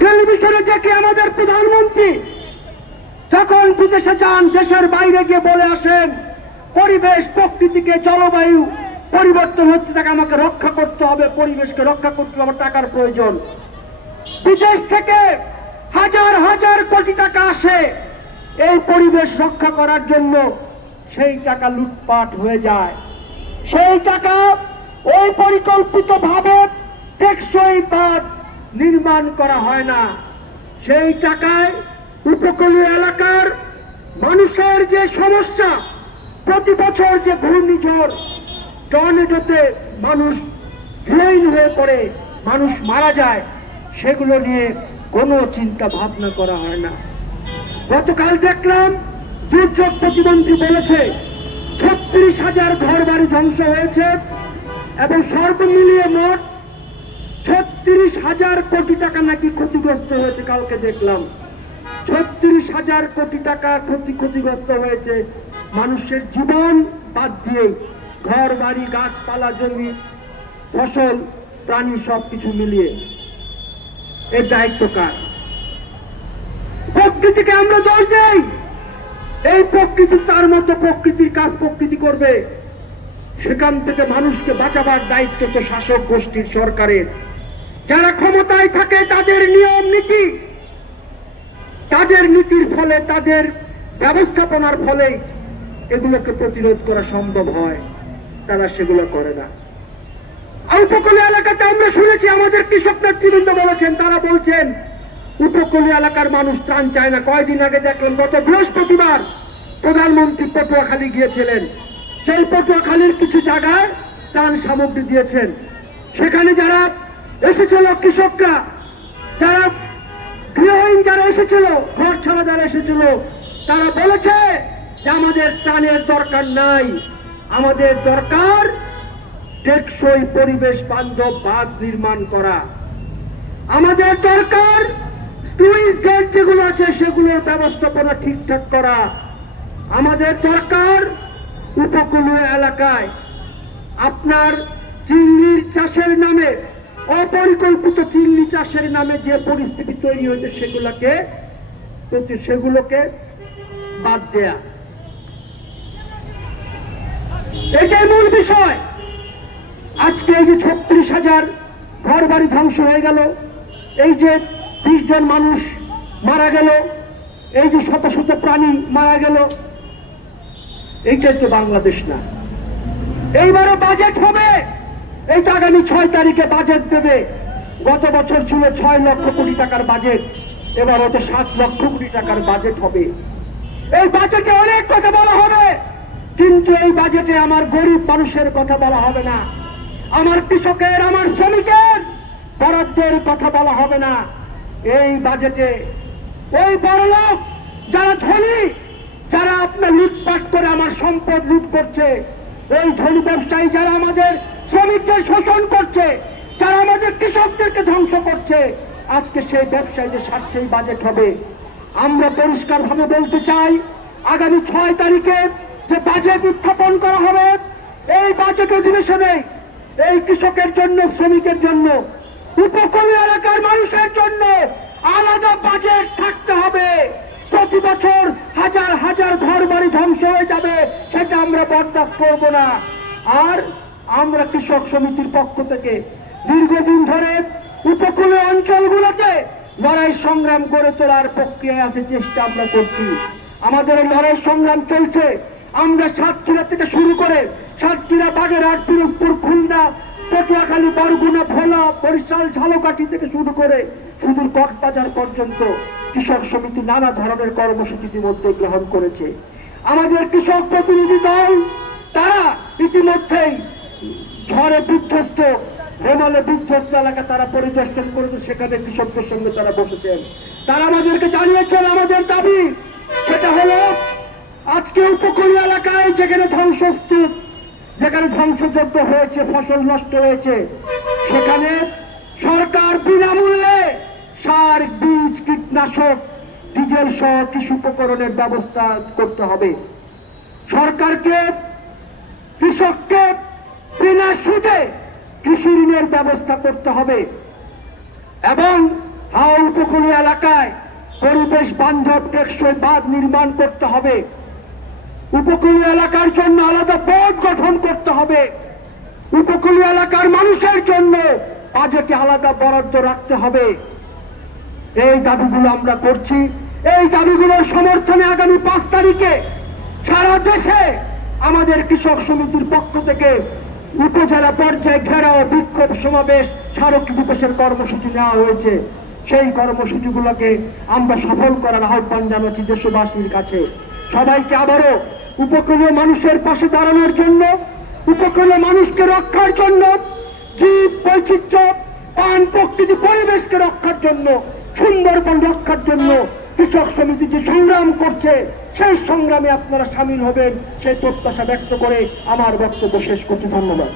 টেলিভিশনে দেখি আমাদের প্রধানমন্ত্রী যখন বিদেশে যান, দেশের বাইরে গিয়ে বলে আসেন পরিবেশ প্রকৃতিকে, জলবায়ু পরিবর্তন হচ্ছে, তাকে আমাকে রক্ষা করতে হবে, পরিবেশকে রক্ষা করতে হবে, টাকার প্রয়োজন। বিদেশ থেকে হাজার হাজার কোটি টাকা আসে এই পরিবেশ রক্ষা করার জন্য, সেই টাকা লুটপাট হয়ে যায়। সেই টাকা ওই পরিকল্পিতভাবে টেকসই বাঁধ নির্মাণ করা হয় না। সেই টাকায় উপকূলীয় এলাকার মানুষের যে সমস্যা, প্রতি বছর যে ঘূর্ণিঝড়, টর্নেডোতে মানুষ গৃহহীন হয়ে পড়ে, মানুষ মারা যায়, সেগুলো নিয়ে কোনো চিন্তা ভাবনা করা হয় না। গতকাল দেখলাম দুর্যোগ প্রতিমন্ত্রী বলেছে 36,000 ঘর বাড়ি ধ্বংস হয়েছে এবং সর্বমিলিয়ে মোট 36,000 কোটি টাকা নাকি ক্ষতিগ্রস্ত হয়েছে। কালকে দেখলাম 36,000 কোটি টাকা ক্ষতিগ্রস্ত হয়েছে, মানুষের জীবন বাদ দিয়ে, ঘর বাড়ি, গাছপালা, জমি, ফসল, প্রাণী সবকিছু মিলিয়ে। এর দায়িত্ব কার? প্রকৃতিকে আমরা দোষ দেই। এই প্রকৃতি তার মতো প্রকৃতির কাজ প্রকৃতি করবে, সেখান থেকে মানুষকে বাঁচাবার দায়িত্ব তো শাসক গোষ্ঠীর, সরকারের। যারা ক্ষমতায় থাকে তাদের নিয়ম নীতি, তাদের নীতির ফলে, তাদের ব্যবস্থাপনার ফলে এগুলোকে প্রতিরোধ করা সম্ভব হয়, তারা সেগুলো করে না। উপকূলীয় এলাকাতে আমরা শুনেছি আমাদের কৃষক নেতৃবৃন্দ বলেছেন, তারা বলছেন উপকূলীয় এলাকার মানুষ ত্রাণ চায় না। কয়েকদিন আগে দেখলাম, গত বৃহস্পতিবার প্রধানমন্ত্রী পটুয়াখালী গিয়েছিলেন, সেই পটুয়াখালীর কিছু জায়গায় ত্রাণ সামগ্রী দিয়েছেন। সেখানে যারা এসেছিল, কৃষকরা, যারা গৃহহীন যারা এসেছিল, ঘর ছাড়া যারা এসেছিল, তারা বলেছে যে আমাদের ত্রাণের দরকার নাই, আমাদের দরকার টেকসই পরিবেশ বান্ধব বাঁধ নির্মাণ করা, আমাদের দরকার স্লুইস গেট যেগুলো আছে সেগুলোর ব্যবস্থাপনা ঠিকঠাক করা, আমাদের দরকার উপকূলীয় এলাকায় আপনার চিংড়ির চাষের নামে, অপরিকল্পিত চিংড়ি চাষের নামে যে পরিস্থিতি তৈরি হয়েছে সেগুলোকে বাদ দেয়া, এটাই মূল বিষয়। আজকে এই যে 36,000 ঘর বাড়ি ধ্বংস হয়ে গেল, এই যে 20 জন মানুষ মারা গেল, এই যে শত শত প্রাণী মারা গেল, এইটাই তো বাংলাদেশ না। এইবারও বাজেট হবে, এই তো আগামী 6 তারিখে বাজেট দেবে। গত বছর ছিল 6 লক্ষ কোটি টাকার বাজেট, এবার হতে 7 লক্ষ কোটি টাকার বাজেট হবে। এই বাজেটে অনেক কথা বলা হবে, কিন্তু এই বাজেটে আমার গরিব মানুষের কথা বলা হবে না, আমার কৃষকের, আমার শ্রমিকের বরাদ্দের কথা বলা হবে না। এই বাজেটে ওই বড়লোক যারা ধনী, যারা আপনার লুটপাট করে আমার সম্পদ লুট করছে, ওই ধনী ব্যবসায়ী যারা আমাদের শ্রমিকদের শোষণ করছে, যারা আমাদের কৃষকদেরকে ধ্বংস করছে, আজকে সেই ব্যবসায়ীদের স্বার্থেই বাজেট হবে। আমরা পরিষ্কার ভাবে বলতে চাই, আগামী 6 তারিখে যে বাজেট উত্থাপন করা হবে, এই বাজেট অধিবেশনে এই কৃষকের জন্য, শ্রমিকের জন্য, উপকূলীয় এলাকার মানুষের জন্য আলাদা বাজেট থাকতে হবে। প্রতি বছর হাজার হাজার ঘর বাড়ি ধ্বংস হয়ে যাবে, সেটা আমরা বরদাস্ত করব না। আর আমরা কৃষক সমিতির পক্ষ থেকে দীর্ঘদিন ধরে উপকূলীয় অঞ্চলগুলোতে লড়াই সংগ্রাম গড়ে তোলার প্রক্রিয়ায় আছে, চেষ্টা আমরা করছি। আমাদের লড়াই সংগ্রাম চলছে। আমরা সাতক্ষীরা থেকে শুরু করে সাতক্ষীরা, বাগেরহাট, পিরোজপুর, খুলনা, পটুয়াখালী, বরগুনা, ভোলা, বরিশাল, ঝালকাঠি থেকে শুরু করে সুদূর কক্সবাজার পর্যন্ত কৃষক সমিতি নানা ধরনের কর্মসূচি ইতিমধ্যে গ্রহণ করেছে। আমাদের কৃষক প্রতিনিধি দল তারা ইতিমধ্যেই ঝড়ে বিধ্বস্ত, হেমালে বিধ্বস্ত এলাকা তারা পরিদর্শন করেছে, সেখানে কৃষকদের সঙ্গে তারা বসেছেন। তারা আমাদেরকে জানিয়েছেন আমাদের দাবি, সেটা হলো আজকে উপকূলীয় এলাকায় যেখানে ধ্বংসস্তূপ, যেখানে ধ্বংসযজ্ঞ হয়েছে, ফসল নষ্ট হয়েছে, সেখানে সরকার বিনামূল্যে সার, বীজ, কীটনাশক, ডিজেল সহ কৃষি উপকরণের ব্যবস্থা করতে হবে। সরকারকে কৃষককে বিনা সুদে কৃষি ঋণের ব্যবস্থা করতে হবে। এবং হাওড় উপকূলীয় এলাকায় পরিবেশ বান্ধব টেকসই বাঁধ নির্মাণ করতে হবে। উপকূলীয় এলাকার জন্য আলাদা বোর্ড গঠন করতে হবে। উপকূলীয় এলাকার মানুষের জন্য বাজেটে আলাদা বরাদ্দ রাখতে হবে। এই দাবিগুলো আমরা করছি। এই দাবিগুলোর সমর্থনে আগামী 5 তারিখে সারা দেশে আমাদের কৃষক সমিতির পক্ষ থেকে উপজেলা পর্যায়ে ঘেরাও বিক্ষোভ সমাবেশ স্মারকী দিবসের কর্মসূচি নেওয়া হয়েছে। সেই কর্মসূচিগুলোকে আমরা সফল করার আহ্বান জানাচ্ছি দেশবাসীর কাছে। সবাইকে আবারও উপকূলীয় মানুষের পাশে দাঁড়ানোর জন্য, উপকূলীয় মানুষকে রক্ষার জন্য, জীব বৈচিত্র্য, পান প্রকৃতি পরিবেশকে রক্ষার জন্য, সুন্দরবন রক্ষার জন্য কৃষক সমিতি যে সংগ্রাম করছে সেই সংগ্রামে আপনারা সামিল হবেন সেই প্রত্যাশা ব্যক্ত করে আমার বক্তব্য শেষ করছি। ধন্যবাদ।